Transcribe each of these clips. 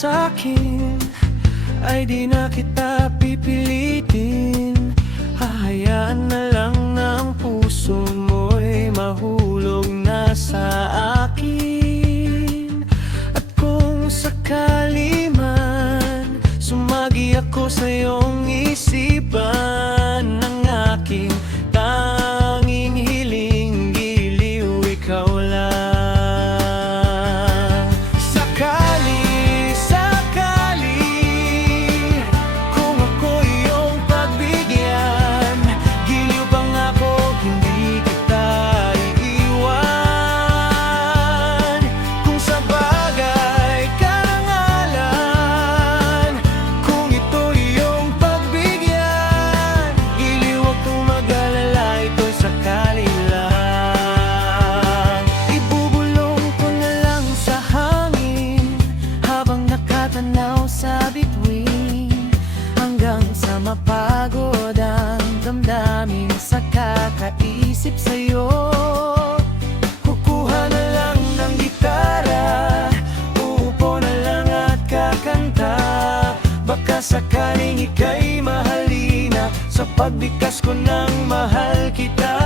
sa'kin ay di na kita pipilitin. Hahayaan na lang na ang puso mo'y mahulog na sa akin. At kung sakali man sumagi ako sa iyong isipan, ang aking tanging hiling, giliw ikaw lang. Sa bituin hanggang sa mapagod ang damdamin sa kakaisip sa'yo. Kukuha na lang ng gitara, uupo na lang at kakanta. Baka sakaling ika'y mahalina sa pagbigkas ko ng mahal kita.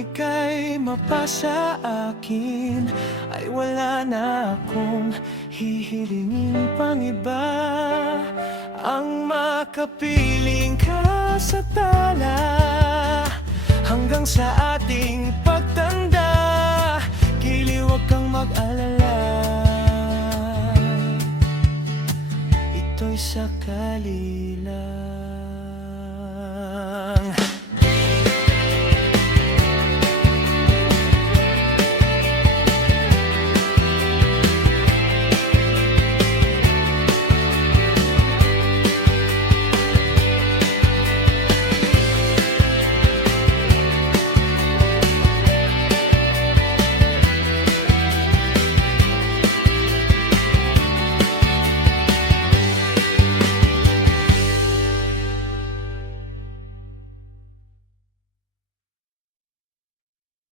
Ika'y mapasa akin, ay wala na akong hihilingin pang iba. Ang makapiling ka sa tala hanggang sa ating pagtanda. Giliw, huwag kang mag-alala, ito'y sakali lang.